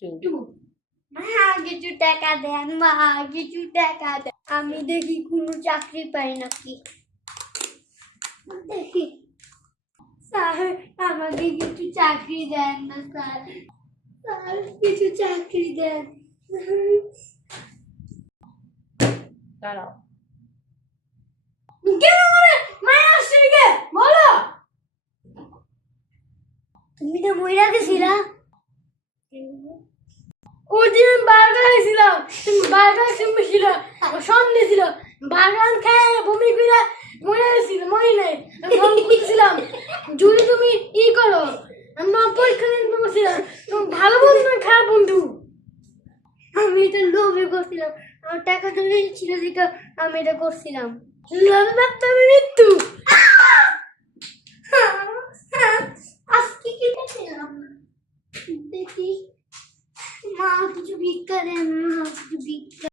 Two মা কিছু টাকা দেন, মা কিছু টাকা দেন, আমি দেখি কোনো চাকরি পাই নাকি। দেখি স্যার আমাকে কিছু চাকরি দেন না স্যার, স্যার কিছু চাকরি দেন। দাঁড়াও, কেন বলে মায়ের আসছে কে বলো? তুমি তো মইরা গেছিলা। ওই দিন বার্গার খাইছিলাম, তুমি বার্গার কিনছিল, সন্ধ্যে ছিল, বার্গার খেয়ে বমি করে মরে গেছিল, মরি নাই। আমি ফোন করছিলাম যদি তুমি ই করো, আমি পরীক্ষা নিতে করছিলাম, তুমি ভালো বন্ধু না খারাপ বন্ধু? আমি এটা লোভে করছিলাম, আমার টাকা চলে ছিল দেখে আমি এটা করছিলাম। লোভে ভাবতে আমি মৃত্যু। আজকে কি দেখছিলাম দেখি মা কিছু ভিক্ষা দেন, মা কিছু ভিক্ষা।